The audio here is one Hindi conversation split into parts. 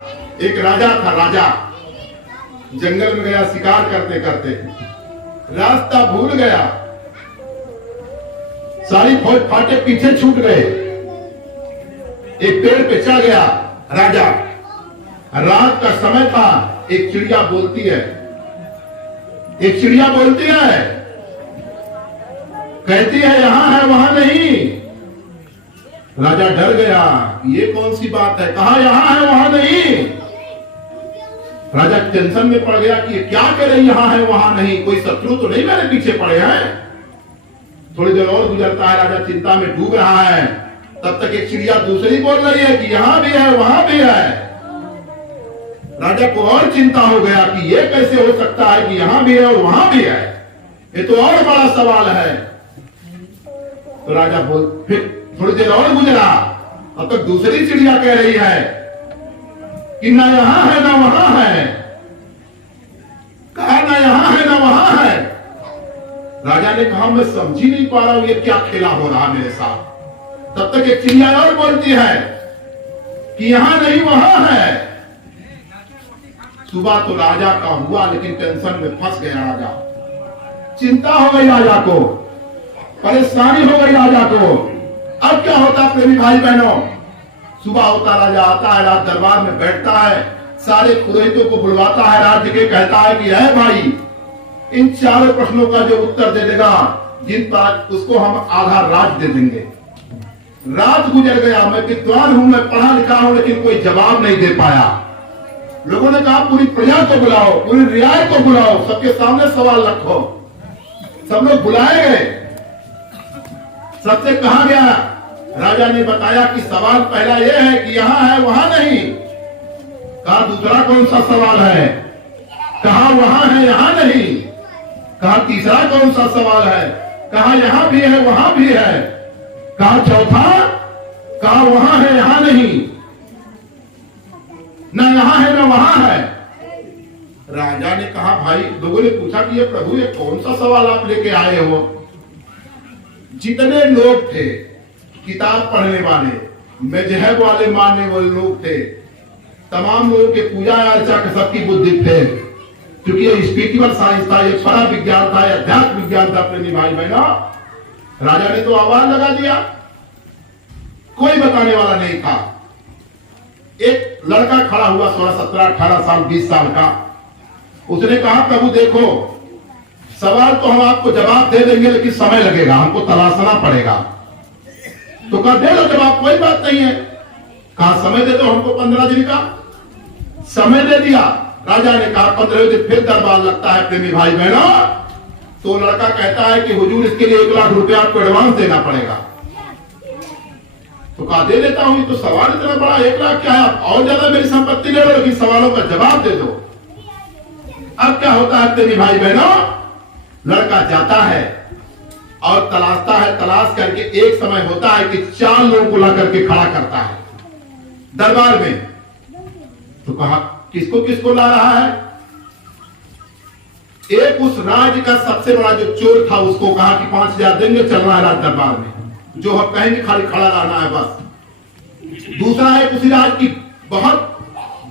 एक राजा था। राजा जंगल में गया शिकार करते करते, रास्ता भूल गया, सारी फौज फाटे पीछे छूट गए। एक पेड़ पे चढ़ गया राजा। रात का समय था। एक चिड़िया बोलती है, एक चिड़िया बोलती है, कहती है यहां है वहां नहीं। राजा डर गया, ये कौन सी बात है, कहा यहां है वहां नहीं। राजा टेंशन में पड़ गया कि क्या कह रही यहां है वहां नहीं, कोई शत्रु तो नहीं मेरे पीछे पड़े हैं। थोड़ी देर और गुजरता है, राजा चिंता में डूब रहा है। तब तक एक चिड़िया दूसरी बोल रही है कि यहां भी है वहां भी है। राजा को और चिंता हो गया कि ये कैसे हो सकता है कि यहां भी है और वहां भी है, ये तो और बड़ा सवाल है। तो राजा बोल, फिर थोड़ी देर और गुजरा, अब तक दूसरी चिड़िया कह रही है कि ना यहां है ना वहां है। कहा ना यहां है ना वहां है। राजा ने कहा मैं समझ ही नहीं पा रहा हूं ये क्या खेला हो रहा मेरे साथ। तब तक एक चिड़िया और बोलती है कि यहां नहीं वहां है। सुबह तो राजा का हुआ, लेकिन टेंशन में फंस गया राजा। चिंता हो गई राजा को, परेशानी हो गई राजा को। अब क्या होता प्रेमी भाई बहनों, सुबह होता, राजा आता है, रात दरबार में बैठता है, सारे पुरोहितों को बुलवाता है राज्य के, कहता है कि है भाई इन चारों प्रश्नों का जो उत्तर दे देगा जिन पर उसको हम आधा राज दे देंगे। रात गुजर गया, मैं विद्वान हूं, मैं पढ़ा लिखा हूं, लेकिन कोई जवाब नहीं दे पाया। लोगों ने कहा पूरी प्रजा को बुलाओ, पूरी रियायत को बुलाओ, सबके सामने सवाल रखो। सब लोग बुलाए गए, सबसे कहा गया। राजा ने बताया कि सवाल पहला यह है कि यहां है वहां नहीं। कहा दूसरा कौन सा सवाल है, कहा वहां है यहां नहीं। कहा तीसरा कौन सा सवाल है, कहा यहां भी है वहां भी है। कहा चौथा, कहा वहां है यहां नहीं, ना यहां है ना वहां है। राजा ने कहा भाई, लोगों ने पूछा कि ये प्रभु ये कौन सा सवाल आप लेके आए हो। जितने लोग थे किताब पढ़ने वाले, मजहब वाले मानने वाले लोग थे, तमाम लोगों के पूजा अर्चा के सबकी बुद्धि थे, क्योंकि ये स्पिरिचुअल साइंस था, ये परा विज्ञान था, ये अध्यात्म विज्ञान था। प्रेमी भाई बहनों, राजा ने तो आवाज लगा दिया, कोई बताने वाला नहीं था। एक लड़का खड़ा हुआ 16, 17, 18 साल, 20 साल का। उसने कहा प्रभु देखो, सवाल तो हम आपको जवाब दे देंगे, लेकिन समय लगेगा, हमको तलाशना पड़ेगा। तो कहा दे दो जवाब, कोई बात नहीं है। कहा समय दे दो हमको 15 दिन का। समय दे दिया। राजा ने कहा 15 दिन फिर दरबार लगता है। प्रेमी भाई बहनों, तो लड़का कहता है कि हुजूर इसके लिए 1 लाख रुपया आपको एडवांस देना पड़ेगा। तो कहा दे देता हूं, ये तो सवाल इतना बड़ा, 1 लाख क्या है, आप और ज्यादा मेरी संपत्ति ले लो, लेकिन सवालों का जवाब दे दो। अब क्या होता है प्रेमी भाई बहनों, लड़का जाता है और तलाशता है, तलाश करके एक समय होता है कि 4 लोगों को ला करके खड़ा करता है दरबार में। तो कहा किसको किसको ला रहा है। एक उस राज्य का सबसे बड़ा जो चोर था, उसको कहा कि 5000 देंगे, चलना है राज दरबार में, जो हम कहेंगे खाली खड़ा रहना है बस। दूसरा है उसी राज्य की बहुत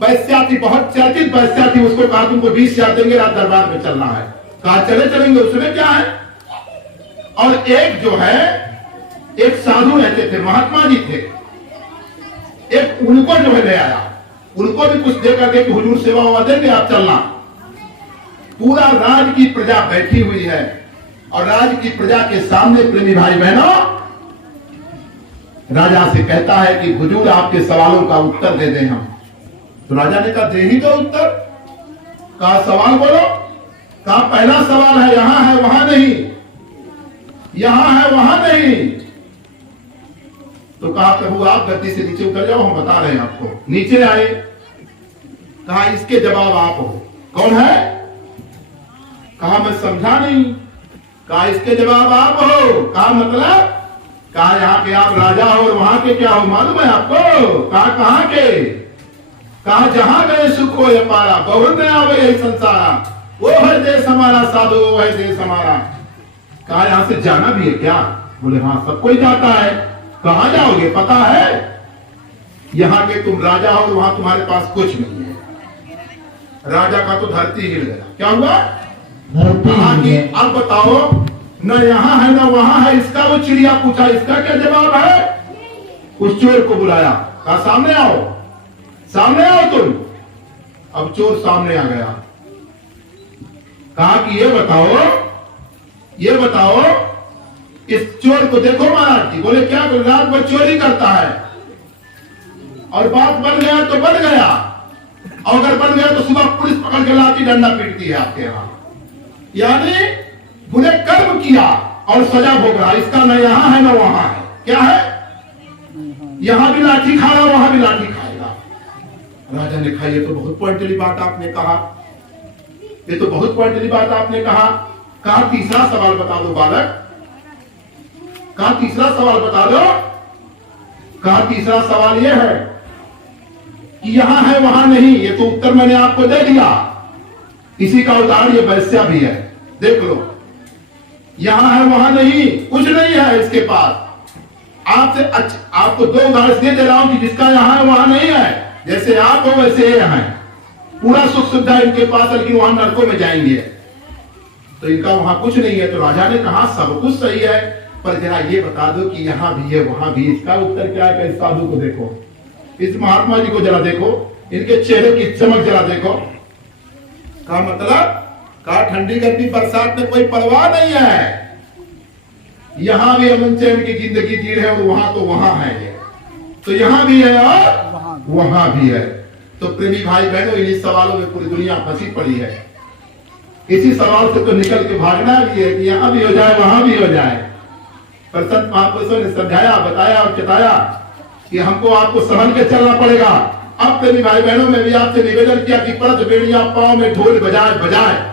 वैश्या थी, बहुत चर्चित वैश्या थी, उसको कहा तुमको 20,000 देंगे, राज दरबार में चलना है। कहा चले चलेंगे, उसमें क्या है। और एक जो है, एक साधु रहते थे, महात्मा जी थे, एक उनको जो है ले आया, उनको भी कुछ दे करके कि हुजूर सेवा हुआ देंगे, आप चलना। पूरा राज की प्रजा बैठी हुई है और राज की प्रजा के सामने प्रेमी भाई बहनों, राजा से कहता है कि हुजूर आपके सवालों का उत्तर दे दें हम। तो राजा ने कहा दे ही दो उत्तर। कहा सवाल बोलो। कहा पहला सवाल है यहां है वहां नहीं, यहां है वहां नहीं। तो कहा प्रभु आप गद्दी से नीचे उतर जाओ, हम बता रहे हैं आपको। नीचे आए। कहा इसके जवाब आप हो। कौन है। कहा मैं समझा नहीं। कहा इसके जवाब आप हो। कहा मतलब। कहा यहाँ के आप राजा हो और वहां के क्या हो मालूम है आपको। कहा कहां के। कहा जहां गए सुख हो ये पारा, बहुर में आवे यही संसारा, वो है देश हमारा साधु, वो है देश हमारा। कहा यहां से जाना भी है क्या। बोले हाँ सब कोई जाता है। कहां जाओगे पता है। यहाँ के तुम राजा हो, वहां तुम्हारे पास कुछ नहीं है। राजा का तो धरती हिल गया। क्या हुआ? कहा कि अब बताओ, न यहाँ है न वहां है। इसका वो चिड़िया पूछा, इसका क्या जवाब है? उस चोर को बुलाया, कहा सामने आओ, सामने आओ तुम। अब चोर सामने आ गया। कहा कि ये बताओ इस चोर को देखो महाराज जी। बोले क्या? रात भर चोरी करता है और बात बन गया तो बन गया, और अगर बन गया तो सुबह पुलिस पकड़ के लाठी डंडा पीटती है आपके यहां। यानी बुरे कर्म किया और सजा भोग रहा। इसका न यहां है न वहां है। क्या है? यहां भी लाठी खा रहा, वहां भी लाठी खाएगा। राजा ने कहा ये तो बहुत पॉइंटली बात आपने कहा, ये तो बहुत पॉइंटली बात आपने कहा। कहा तीसरा सवाल बता दो बालक, कहा तीसरा सवाल बता दो। कहा तीसरा सवाल यह है कि यहां है वहां नहीं। ये तो उत्तर मैंने आपको दे दिया। इसी का उदाहरण ये वैश्या भी है, देख लो। यहां है वहां नहीं, कुछ नहीं है इसके पास। आपसे आपको दो उदाहरण दे रहा हूं कि जिसका यहां है वहां नहीं है। जैसे आप हो वैसे ये हैं, पूरा सुख सुविधा इनके पास, लेकिन वहां नरकों में जाएंगे। तो इनका वहां कुछ नहीं है। तो राजा ने कहा सब कुछ सही है, पर जरा ये बता दो कि यहां भी है वहां भी। इसका उत्तर क्या है? इस साधु को देखो, इस महात्मा जी को जरा देखो, इनके चेहरे की चमक जरा देखो। का मतलब? का ठंडी गर्मी बरसात में कोई परवाह नहीं है। यहां भी अमन चैन की जिंदगी जी रहे और वहां तो वहां है। तो यहां भी है और वहां भी है। तो प्रेमी भाई बहनों, इन्हीं सवालों में पूरी दुनिया फंसी पड़ी है। इसी सवाल से तो निकल के भागना भी है कि यहां भी हो जाए वहां भी हो जाए। पर संत महापुरुषों ने समझाया, बताया और चेताया कि हमको आपको समझ के चलना पड़ेगा। अब प्रेमी भाई बहनों में भी आपसे निवेदन किया कि परत बेड़ियां पांव में ढोल बजाए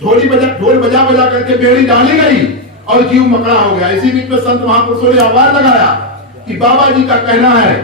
ढोल बजा करके बेड़ी डाली गई और जीव मकड़ा हो गया। इसी बीच में संत महापुरुषों ने आवाज लगाया कि बाबा जी का कहना है